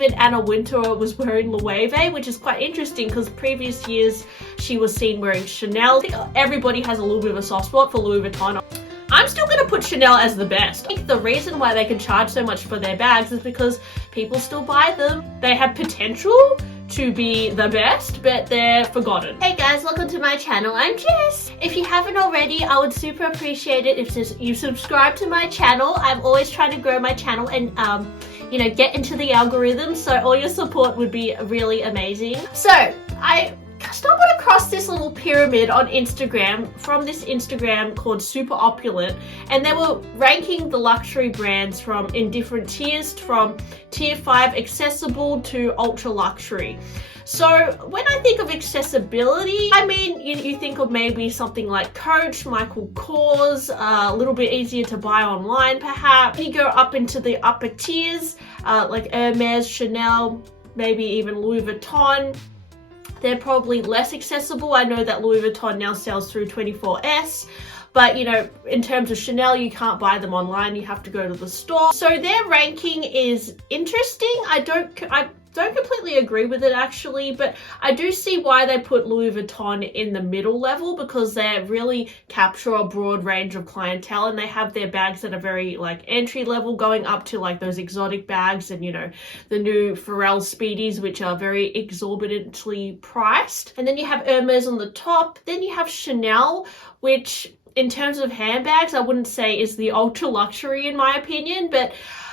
Anna Wintour was wearing Loewe, which is quite interesting because previous years she was seen wearing Chanel. I think everybody has a little bit of a soft spot for Louis Vuitton. I'm still going to put Chanel as the best. I think the reason why they can charge so much for their bags is because people still buy them. They have potential to be the best, but they're forgotten. Hey guys, welcome to my channel. I'm Jess. If you haven't already, I would super appreciate it if you subscribe to my channel. I'm always trying to grow my channel and get into the algorithm, so all your support would be really amazing. So I stumbled across this little pyramid on Instagram from this Instagram called Super Opulent, and they were ranking the luxury brands in different tiers, from tier 5 accessible to ultra luxury. So when I think of accessibility, I mean, you think of maybe something like Coach, Michael Kors, a little bit easier to buy online perhaps. You go up into the upper tiers, like Hermes, Chanel, maybe even Louis Vuitton. They're probably less accessible. I know that Louis Vuitton now sells through 24S, but in terms of Chanel, you can't buy them online. You have to go to the store. So their ranking is interesting. I don't completely agree with it actually, but I do see why they put Louis Vuitton in the middle level, because they really capture a broad range of clientele, and they have their bags that are very like entry level, going up to like those exotic bags and the new Pharrell Speedies, which are very exorbitantly priced. And then you have Hermes on the top. Then you have Chanel, which in terms of handbags, I wouldn't say is the ultra luxury in my opinion, but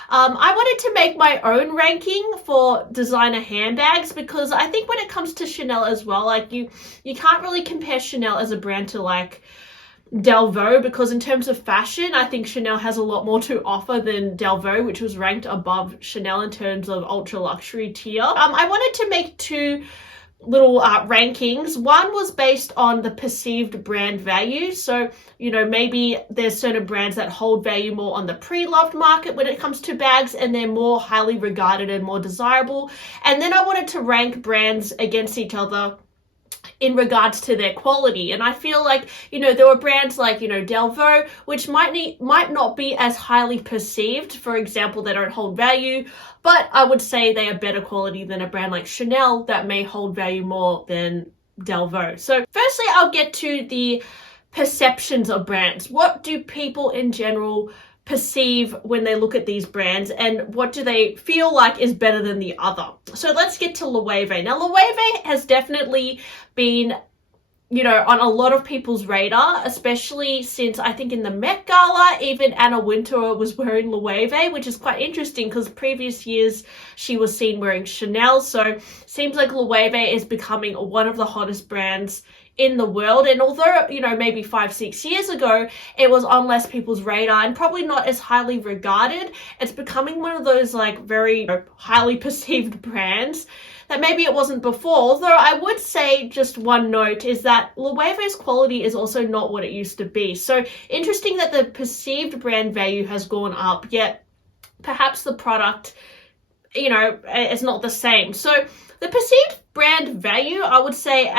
I wanted to make my own ranking for designer handbags, because I think when it comes to Chanel as well, like you can't really compare Chanel as a brand to like Delvaux, because in terms of fashion, I think Chanel has a lot more to offer than Delvaux, which was ranked above Chanel in terms of ultra luxury tier. I wanted to make two little rankings. One was based on the perceived brand value. So, maybe there's certain brands that hold value more on the pre-loved market when it comes to bags, and they're more highly regarded and more desirable. And then I wanted to rank brands against each other in regards to their quality. And I feel like, there were brands like, Delvaux, which might not be as highly perceived. For example, they don't hold value, but I would say they are better quality than a brand like Chanel that may hold value more than Delvaux. So firstly, I'll get to the perceptions of brands. What do people in general perceive when they look at these brands, and what do they feel like is better than the other? So let's get to Loewe. Now, Loewe has definitely been on a lot of people's radar, especially since I think in the Met Gala, even Anna Wintour was wearing Loewe, which is quite interesting because previous years she was seen wearing Chanel. So seems like Loewe is becoming one of the hottest brands in the world. And although, maybe 5-6 years ago, it was on less people's radar and probably not as highly regarded, it's becoming one of those like very highly perceived brands that maybe it wasn't before. Although I would say just one note is that Loewe's quality is also not what it used to be. So interesting that the perceived brand value has gone up, yet perhaps the product, is not the same. So the perceived brand value, I would say,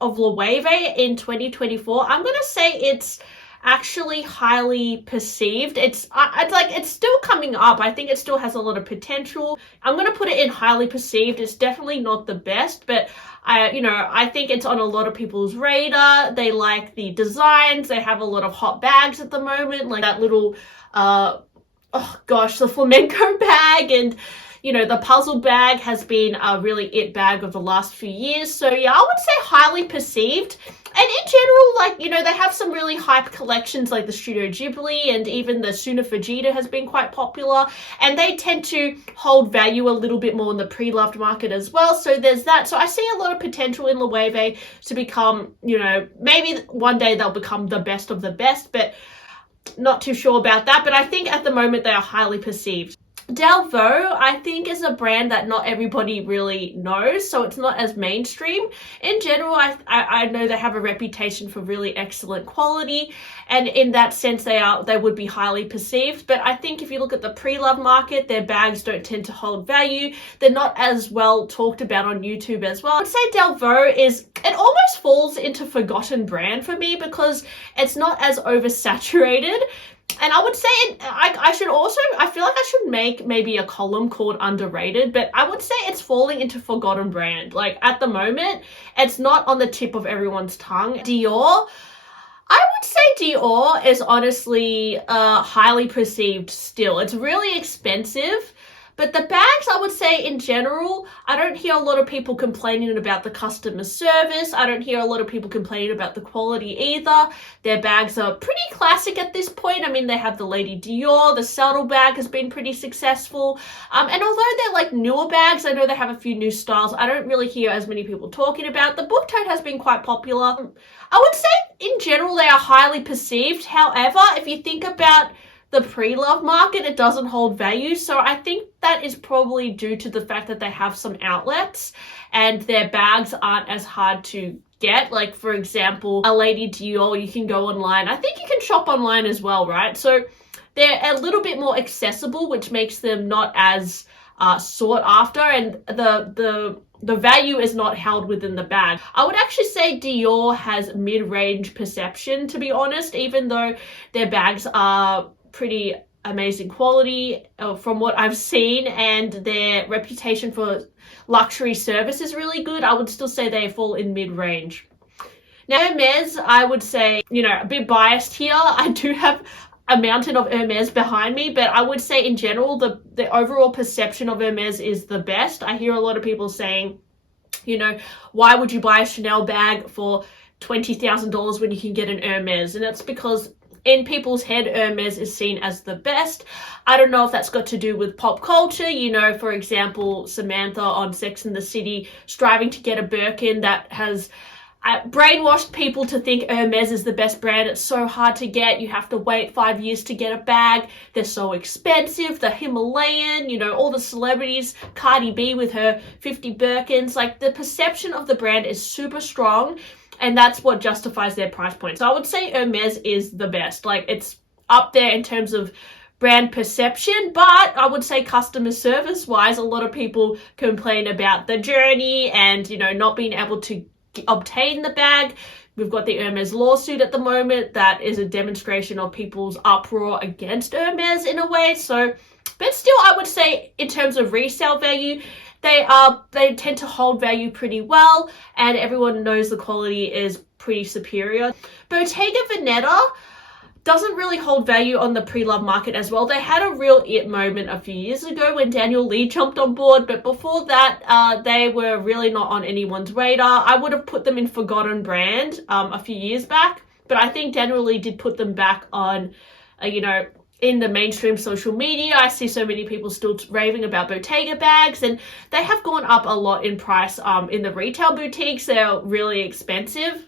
of Loewe in 2024, I'm going to say it's actually highly perceived. It's still coming up. I think it still has a lot of potential. I'm going to put it in highly perceived. It's definitely not the best, but I think it's on a lot of people's radar. They like the designs. They have a lot of hot bags at the moment, like that little, the flamenco bag, and the puzzle bag has been a really it bag of the last few years. So yeah, I would say highly perceived. And in general, they have some really hype collections like the Studio Ghibli, and even the Suna Fujita has been quite popular. And they tend to hold value a little bit more in the pre-loved market as well. So there's that. So I see a lot of potential in Loewe to become, maybe one day they'll become the best of the best, but not too sure about that. But I think at the moment they are highly perceived. Delvaux, I think, is a brand that not everybody really knows, so it's not as mainstream. In general, I know they have a reputation for really excellent quality, and in that sense, they would be highly perceived. But I think if you look at the pre-love market, their bags don't tend to hold value. They're not as well talked about on YouTube as well. I'd say Delvaux it almost falls into forgotten brand for me because it's not as oversaturated. And I would say I should also, I feel like I should make maybe a column called underrated, but I would say it's falling into forgotten brand. Like at the moment, it's not on the tip of everyone's tongue. Dior, I would say Dior is honestly highly perceived still. It's really expensive. But the bags, I would say in general, I don't hear a lot of people complaining about the customer service. I don't hear a lot of people complaining about the quality either. Their bags are pretty classic at this point. I mean, they have the Lady Dior, the saddle bag has been pretty successful. And although they're like newer bags, I know they have a few new styles. I don't really hear as many people talking about. The book tote has been quite popular. I would say in general, they are highly perceived. However, if you think about the pre-love market, it doesn't hold value. So I think that is probably due to the fact that they have some outlets and their bags aren't as hard to get. Like for example, a Lady Dior, you can go online. I think you can shop online as well, right? So they're a little bit more accessible, which makes them not as sought after, and the value is not held within the bag. I would actually say Dior has mid-range perception, to be honest, even though their bags are pretty amazing quality from what I've seen, and their reputation for luxury service is really good. I would still say they fall in mid-range. Now Hermes, I would say, you know, a bit biased here. I do have a mountain of Hermes behind me, but I would say in general the overall perception of Hermes is the best. I hear a lot of people saying, you know, why would you buy a Chanel bag for $20,000 when you can get an Hermes? And it's because in people's head, Hermes is seen as the best. I don't know if that's got to do with pop culture. You know, for example, Samantha on Sex and the City striving to get a Birkin that has brainwashed people to think Hermes is the best brand. It's so hard to get. You have to wait 5 years to get a bag. They're so expensive. The Himalayan, you know, all the celebrities, Cardi B with her 50 Birkins. Like the perception of the brand is super strong. And that's what justifies their price point. So I would say Hermes is the best. Like it's up there in terms of brand perception, but I would say customer service wise, a lot of people complain about the journey and, you know, not being able to obtain the bag. We've got the Hermes lawsuit at the moment. That is a demonstration of people's uproar against Hermes in a way. So, but still, I would say in terms of resale value, they tend to hold value pretty well, and everyone knows the quality is pretty superior. Bottega Veneta doesn't really hold value on the pre-love market as well. They had a real it moment a few years ago when Daniel Lee jumped on board, but before that, they were really not on anyone's radar. I would have put them in forgotten brand a few years back, but I think Daniel Lee did put them back on, you know, in the mainstream social media. I see so many people still raving about Bottega bags, and they have gone up a lot in price in the retail boutiques. They're really expensive.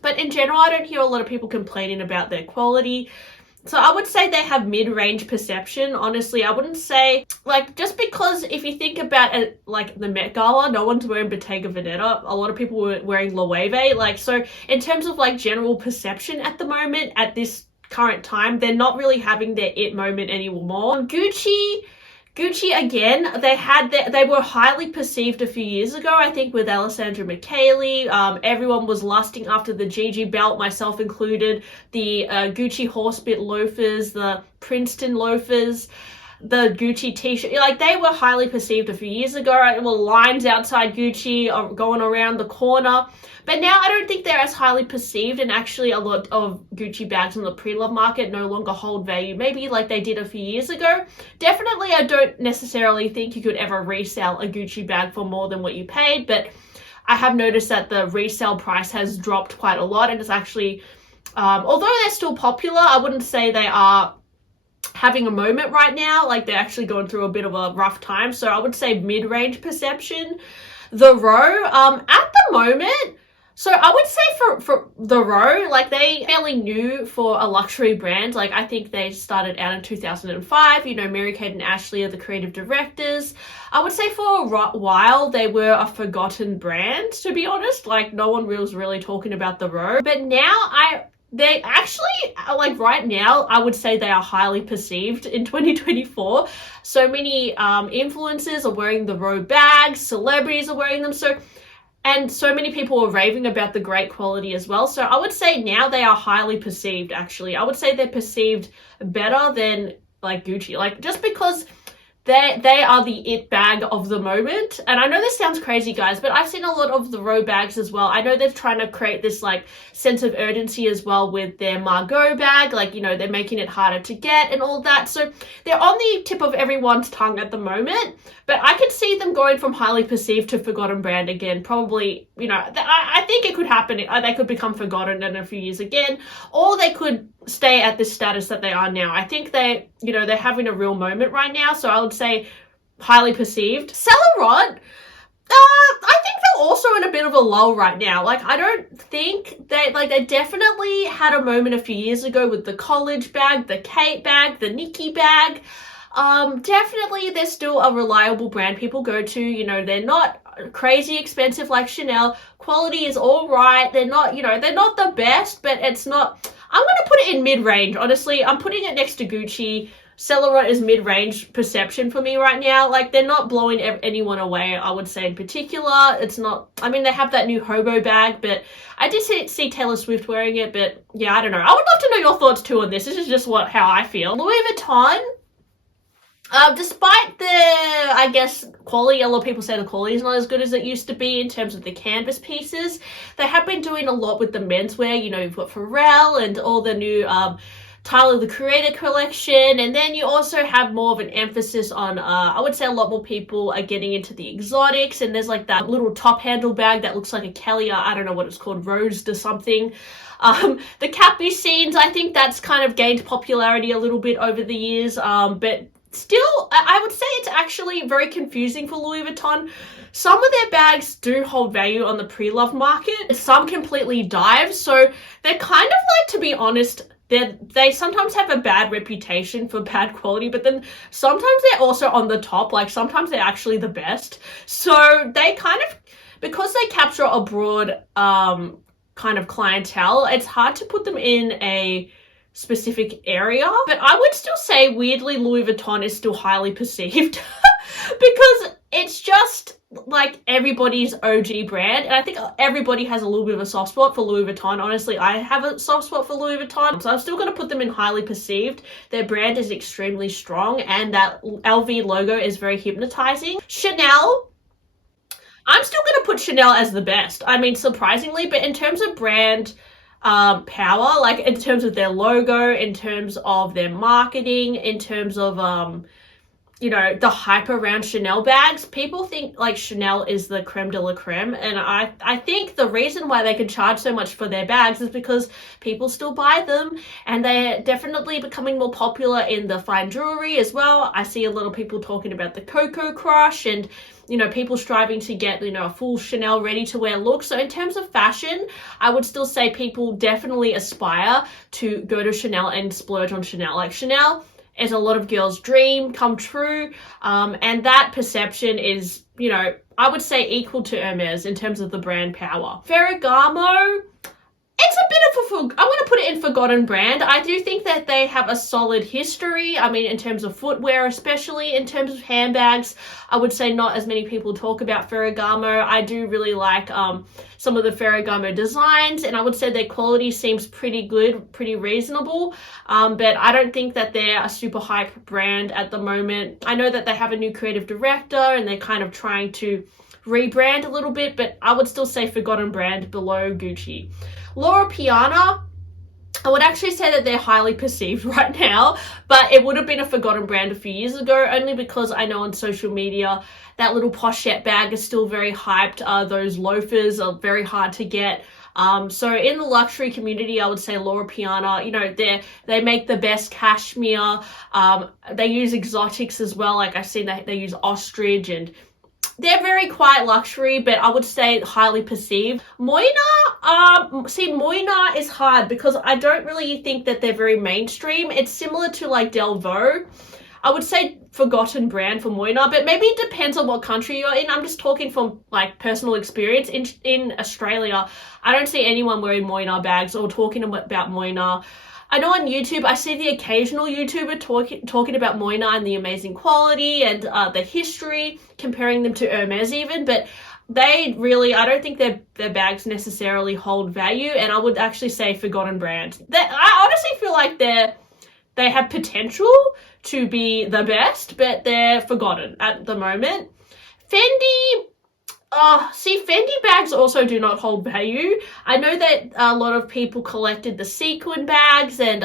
But in general, I don't hear a lot of people complaining about their quality. So I would say they have mid-range perception. Honestly, I wouldn't say, like, just because if you think about it, like the Met Gala, no one's wearing Bottega Veneta. A lot of people were wearing Loewe. Like, so in terms of like general perception at the moment, at this current time, they're not really having their it moment anymore. Gucci again, they were highly perceived a few years ago, I think, with Alessandra Michele. Everyone was lusting after the Gigi belt, myself included, the Gucci horsebit loafers, the Princeton loafers, the Gucci t-shirt. Like, they were highly perceived a few years ago. There were lines outside Gucci going around the corner. But now I don't think they're as highly perceived, and actually a lot of Gucci bags on the pre-love market no longer hold value, maybe like they did a few years ago. Definitely, I don't necessarily think you could ever resell a Gucci bag for more than what you paid, but I have noticed that the resale price has dropped quite a lot, and it's actually, although they're still popular, I wouldn't say they are having a moment right now. Like, they're actually going through a bit of a rough time. So I would say mid-range perception. The Row, at the moment, so I would say for The Row, like, they fairly new for a luxury brand. Like, I think they started out in 2005. You know, Mary-Kate and Ashley are the creative directors. I would say for a while, they were a forgotten brand, to be honest. Like, no one was really talking about The Row. But now they actually, like right now, I would say they are highly perceived in 2024. So many influencers are wearing the Row bags, celebrities are wearing them. So And so many people were raving about the great quality as well. So I would say now they are highly perceived, actually. I would say they're perceived better than like Gucci. Like, just because they are the it bag of the moment. And I know this sounds crazy, guys, but I've seen a lot of the Row bags as well. I know they're trying to create this like sense of urgency as well with their Margot bag. Like, you know, they're making it harder to get and all that. So they're on the tip of everyone's tongue at the moment. But I could see them going from highly perceived to forgotten brand again. Probably, you know, I think it could happen. They could become forgotten in a few years again, or they could stay at this status that they are now. I think they're having a real moment right now. So I would say highly perceived. Celerot, I think they're also in a bit of a lull right now. Like, I don't think they definitely had a moment a few years ago with the college bag, the Kate bag, the Nikki bag. Definitely they're still a reliable brand people go to. You know, they're not crazy expensive like Chanel. Quality is all right. They're not, you know, they're not the best, but it's not, I'm going to put it in mid-range. Honestly, I'm putting it next to Gucci. Celerot is mid-range perception for me right now. Like, they're not blowing anyone away, I would say in particular. It's not, I mean, they have that new hobo bag, but I did see Taylor Swift wearing it, but yeah, I don't know. I would love to know your thoughts too on this. This is just how I feel. Louis Vuitton, despite the, I guess, quality, a lot of people say the quality is not as good as it used to be in terms of the canvas pieces. They have been doing a lot with the menswear. You know, you've got Pharrell and all the new Tyler the Creator collection, and then you also have more of an emphasis on, I would say a lot more people are getting into the exotics, and there's like that little top handle bag that looks like a Kelly, I don't know what it's called, Rosed or something. The capucines, I think that's kind of gained popularity a little bit over the years, but still, I would say it's actually very confusing for Louis Vuitton. Some of their bags do hold value on the pre-loved market. Some completely dive. So they're kind of like, to be honest, they sometimes have a bad reputation for bad quality, but then sometimes they're also on the top. Like, sometimes they're actually the best. So they kind of, because they capture a broad kind of clientele, it's hard to put them in a specific area. But I would still say, weirdly, Louis Vuitton is still highly perceived because it's just like everybody's OG brand, and I think everybody has a little bit of a soft spot for Louis Vuitton. Honestly, I have a soft spot for Louis Vuitton, so I'm still going to put them in highly perceived. Their brand is extremely strong, and that LV logo is very hypnotizing. Chanel, I'm still going to put Chanel as the best. I mean, surprisingly, but in terms of brand power, like in terms of their logo, in terms of their marketing, in terms of you know, the hype around Chanel bags, people think like Chanel is the creme de la creme, and I think the reason why they can charge so much for their bags is because people still buy them, and they're definitely becoming more popular in the fine jewelry as well. I see a lot of people talking about the Coco Crush, and you know, people striving to get, you know, a full Chanel ready to wear look. So in terms of fashion, I would still say people definitely aspire to go to Chanel and splurge on Chanel. Like, Chanel is a lot of girls' dream come true, and that perception is, you know, I would say equal to Hermes in terms of the brand power. Ferragamo, it's a bit of I'm going to put it in forgotten brand. I do think that they have a solid history. I mean, in terms of footwear, especially in terms of handbags, I would say not as many people talk about Ferragamo. I do really like some of the Ferragamo designs, and I would say their quality seems pretty good, pretty reasonable, but I don't think that they're a super hype brand at the moment. I know that they have a new creative director, and they're kind of trying to rebrand a little bit, but I would still say forgotten brand below Gucci. Loro Piana, I would actually say that they're highly perceived right now, but it would have been a forgotten brand a few years ago, only because I know on social media that little pochette bag is still very hyped. Those loafers are very hard to get. So in the luxury community, I would say Loro Piana, you know, they make the best cashmere. They use exotics as well. Like, I've seen that they use ostrich, and they're very quiet luxury, but I would say highly perceived. Moina, Moina is hard because I don't really think that they're very mainstream. It's similar to like Delvaux. I would say forgotten brand for Moina, but maybe it depends on what country you're in. I'm just talking from like personal experience. In Australia, I don't see anyone wearing Moina bags or talking about Moina. I know on YouTube, I see the occasional YouTuber talking about Moina and the amazing quality and the history, comparing them to Hermes even, but I don't think their bags necessarily hold value, and I would actually say forgotten brands. I honestly feel like they have potential to be the best, but they're forgotten at the moment. Fendi, Fendi bags also do not hold value. I know that a lot of people collected the sequin bags, and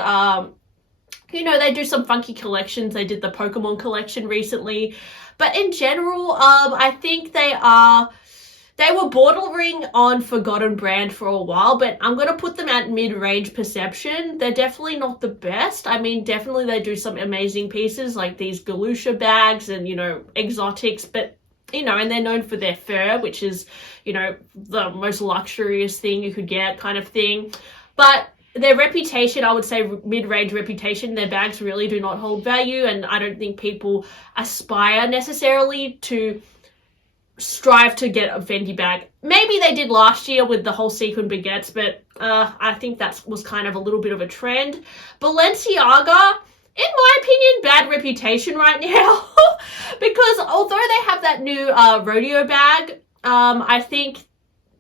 they do some funky collections. They did the Pokemon collection recently, but in general, I think they were bordering on forgotten brand for a while, but I'm going to put them at mid-range perception. They're definitely not the best. I mean, definitely they do some amazing pieces like these Galusha bags and, exotics, but, and they're known for their fur, which is, the most luxurious thing you could get kind of thing. But their reputation, I would say mid-range reputation, their bags really do not hold value, and I don't think people aspire necessarily to strive to get a Fendi bag. Maybe they did last year with the whole sequin baguettes, but I think that was kind of a little bit of a trend. Balenciaga, in my opinion, bad reputation right now because although they have that new rodeo bag, I think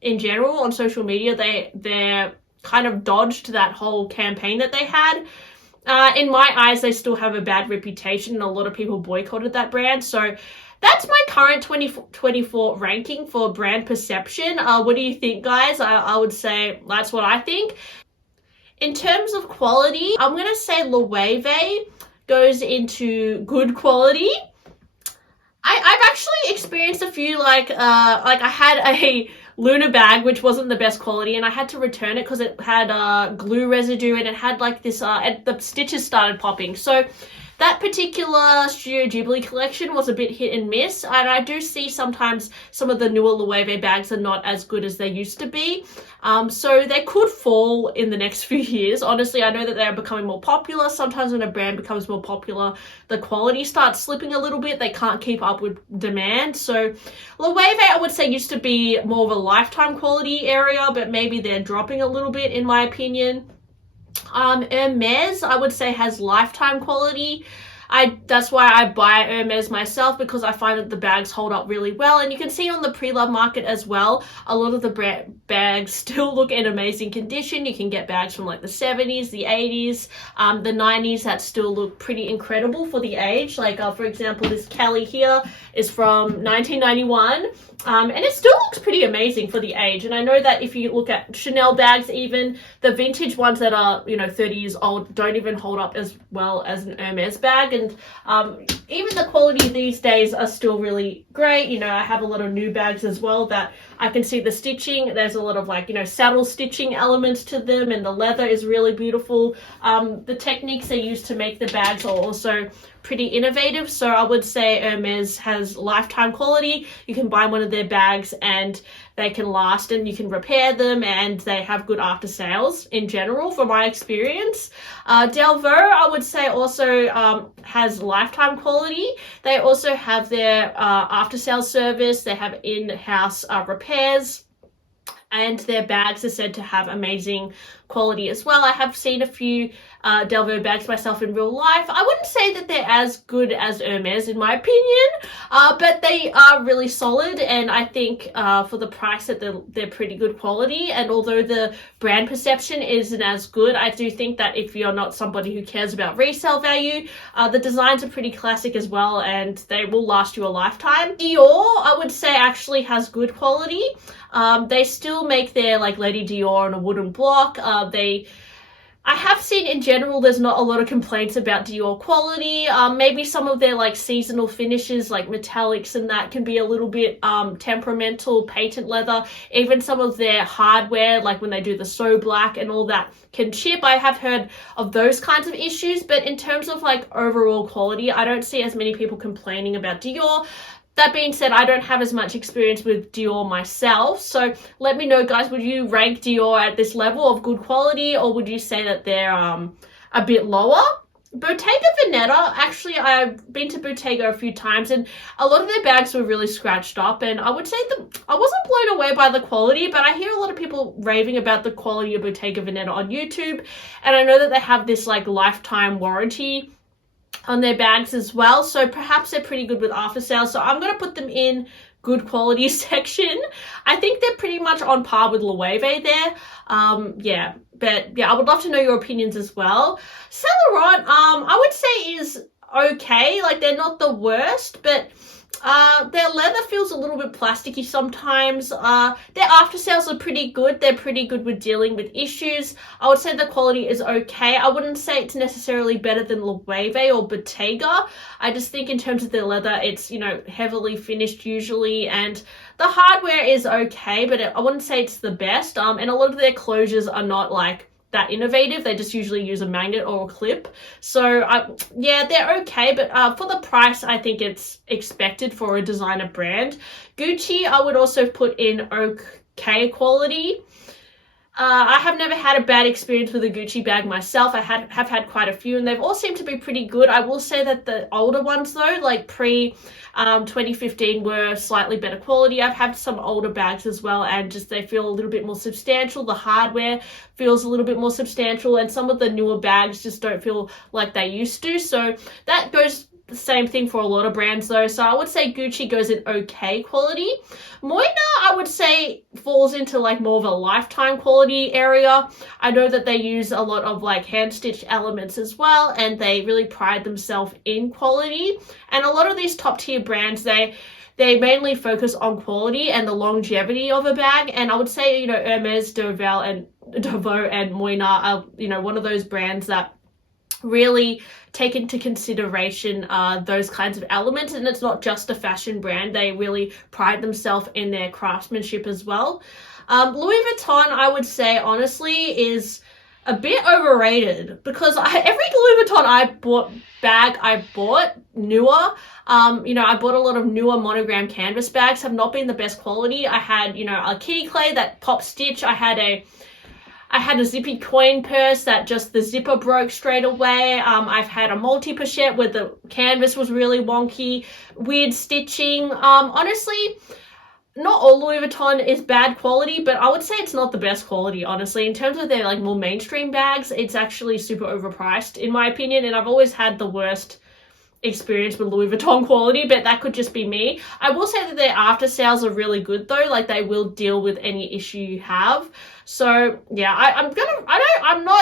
in general on social media they're kind of dodged that whole campaign that they had. In my eyes, they still have a bad reputation, and a lot of people boycotted that brand. So that's my current 2024 ranking for brand perception. What do you think, guys? I would say that's what I think. In terms of quality, I'm going to say Loewe goes into good quality. I've actually experienced a few, like I had a Luna bag which wasn't the best quality, and I had to return it because it had glue residue, and it had like this, and the stitches started popping. So that particular Studio Ghibli collection was a bit hit and miss, and I do see sometimes some of the newer Loewe bags are not as good as they used to be. So they could fall in the next few years. Honestly, I know that they are becoming more popular. Sometimes when a brand becomes more popular, the quality starts slipping a little bit. They can't keep up with demand. So Loewe, I would say, used to be more of a lifetime quality area, but maybe they're dropping a little bit in my opinion. Hermes, I would say, has lifetime quality. That's why I buy Hermes myself, because I find that the bags hold up really well. And you can see on the pre-love market as well, a lot of the bags still look in amazing condition. You can get bags from like the 70s, the 80s, the 90s that still look pretty incredible for the age. Like, for example, this Kelly here is from 1991. And it still looks pretty amazing for the age. And I know that if you look at Chanel bags, even the vintage ones that are, 30 years old don't even hold up as well as an Hermes bag. And even the quality these days are still really great. I have a lot of new bags as well that I can see the stitching. There's a lot of saddle stitching elements to them, and the leather is really beautiful. The techniques they use to make the bags are also pretty innovative. So I would say Hermes has lifetime quality. You can buy one of their bags and they can last, and you can repair them, and they have good after sales in general from my experience. Delvaux, I would say, also has lifetime quality. They also have their after sales service. They have in-house repairs, and their bags are said to have amazing quality as well. I have seen a few Delvaux bags myself in real life. I wouldn't say that they're as good as Hermes in my opinion, but they are really solid, and I think for the price that they're pretty good quality. And although the brand perception isn't as good, I do think that if you're not somebody who cares about resale value, the designs are pretty classic as well, and they will last you a lifetime. Dior, I would say, actually has good quality. They still make their Lady Dior on a wooden block. I have seen in general there's not a lot of complaints about Dior quality. Maybe some of their seasonal finishes like metallics and that can be a little bit temperamental, patent leather. Even some of their hardware, like when they do the So Black and all that, can chip. I have heard of those kinds of issues, but in terms of overall quality, I don't see as many people complaining about Dior. That being said, I don't have as much experience with Dior myself, so let me know, guys, would you rank Dior at this level of good quality, or would you say that they're a bit lower? Bottega Veneta, actually, I've been to Bottega a few times, and a lot of their bags were really scratched up, and I would say that I wasn't blown away by the quality, but I hear a lot of people raving about the quality of Bottega Veneta on YouTube, and I know that they have this lifetime warranty on their bags as well, so perhaps they're pretty good with after sales. So I'm going to put them in good quality section. I think they're pretty much on par with Loewe there. Yeah, but yeah, I would love to know your opinions as well. Saint Laurent, I would say is okay. Like, they're not the worst, but their leather feels a little bit plasticky sometimes. Their after sales are pretty good. They're pretty good with dealing with issues. I would say the quality is okay. I wouldn't say it's necessarily better than Loewe or Bottega. I just think in terms of their leather, it's, you know, heavily finished usually, and the hardware is okay, but I wouldn't say it's the best. And a lot of their closures are not like that innovative. They just usually use a magnet or a clip. So yeah, they're okay, but for the price, I think it's expected for a designer brand. Gucci, I would also put in okay quality. I have never had a bad experience with a Gucci bag myself. I have had quite a few, and they've all seemed to be pretty good. I will say that the older ones though, like pre 2015, were slightly better quality. I've had some older bags as well, and just they feel a little bit more substantial. The hardware feels a little bit more substantial, and some of the newer bags just don't feel like they used to. So that goes the same thing for a lot of brands though. So I would say Gucci goes in okay quality. Moina, I would say, falls into like more of a lifetime quality area. I know that they use a lot of like hand stitched elements as well, and they really pride themselves in quality. And a lot of these top tier brands, they mainly focus on quality and the longevity of a bag. And I would say, you know, Hermes, Deveau and Moina are, you know, one of those brands that really take into consideration those kinds of elements. And it's not just a fashion brand. They really pride themselves in their craftsmanship as well. Louis Vuitton, I would say, honestly, is a bit overrated, because every Louis Vuitton bag I bought newer, you know, I bought a lot of newer monogram canvas bags, have not been the best quality. I had, you know, a key clay that pop stitch. I had a zippy coin purse that just the zipper broke straight away. I've had a multi-pochette where the canvas was really wonky, weird stitching. Honestly, not all Louis Vuitton is bad quality, but I would say it's not the best quality, honestly. In terms of their like more mainstream bags, it's actually super overpriced in my opinion, and I've always had the worst experience with Louis Vuitton quality, but that could just be me. I will say that their after sales are really good though. Like, they will deal with any issue you have. So yeah,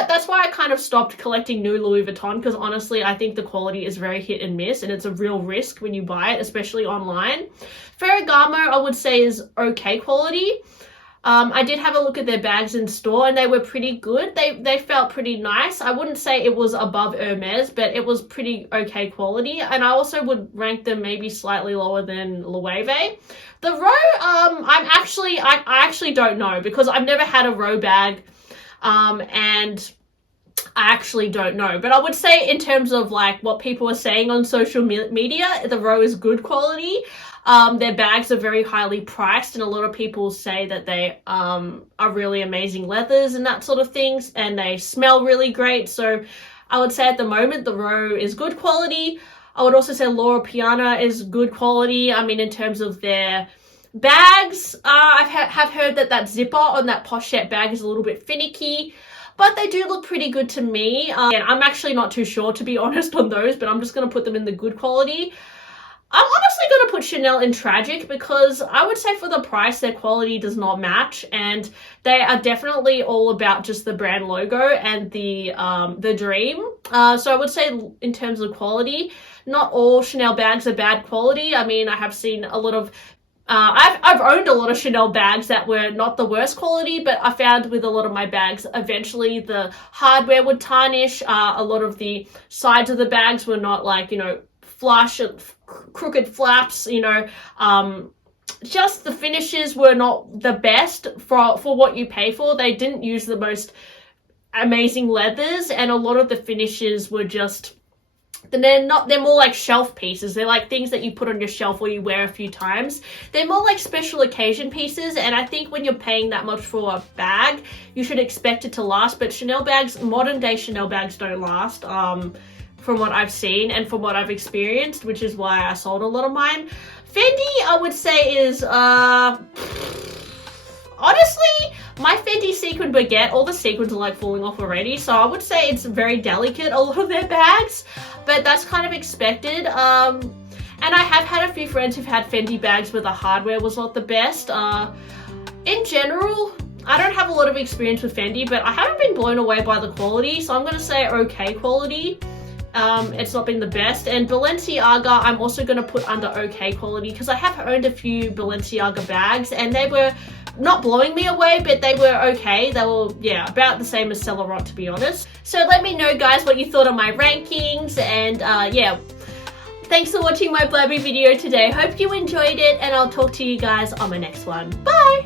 that's why I kind of stopped collecting new Louis Vuitton, because honestly, I think the quality is very hit and miss, and it's a real risk when you buy it, especially online. Ferragamo, I would say, is okay quality. I did have a look at their bags in store, and they were pretty good. They felt pretty nice. I wouldn't say it was above Hermes, but it was pretty okay quality. And I also would rank them maybe slightly lower than Loewe. The Row, I actually don't know, because I've never had a Row bag, and I actually don't know. But I would say, in terms of like what people are saying on social media, the Row is good quality. Their bags are very highly priced, and a lot of people say that they are really amazing leathers and that sort of things, and they smell really great. So I would say at the moment the Row is good quality. I would also say Loro Piana is good quality. I mean, in terms of their bags, I have heard that zipper on that pochette bag is a little bit finicky, but they do look pretty good to me. And I'm actually not too sure, to be honest, on those, but I'm just going to put them in the good quality. I'm honestly going to put Chanel in tragic, because I would say for the price, their quality does not match, and they are definitely all about just the brand logo and the dream. So I would say in terms of quality, not all Chanel bags are bad quality. I mean, I have seen a lot of I've owned a lot of Chanel bags that were not the worst quality, but I found with a lot of my bags, eventually the hardware would tarnish. A lot of the sides of the bags were not like, you know, flush, crooked flaps, you know, just the finishes were not the best for what you pay for. They didn't use the most amazing leathers, and a lot of the finishes were just, they're more like shelf pieces. They're like things that you put on your shelf or you wear a few times. They're more like special occasion pieces, and I think when you're paying that much for a bag, you should expect it to last. But Chanel bags, modern day Chanel bags, don't last, from what I've seen and from what I've experienced, which is why I sold a lot of mine. Fendi, I would say, is honestly, my Fendi sequin baguette, all the sequins are like falling off already, so I would say it's very delicate, a lot of their bags, but that's kind of expected. And I have had a few friends who've had Fendi bags where the hardware was not the best. In general, I don't have a lot of experience with Fendi, but I haven't been blown away by the quality, so I'm going to say okay quality. It's not been the best. And Balenciaga, I'm also going to put under okay quality because I have owned a few Balenciaga bags and they were not blowing me away, but they were okay. They were, yeah, about the same as Celerant, to be honest. So let me know, guys, what you thought of my rankings. And yeah, thanks for watching my blabby video today. Hope you enjoyed it, and I'll talk to you guys on my next one. Bye!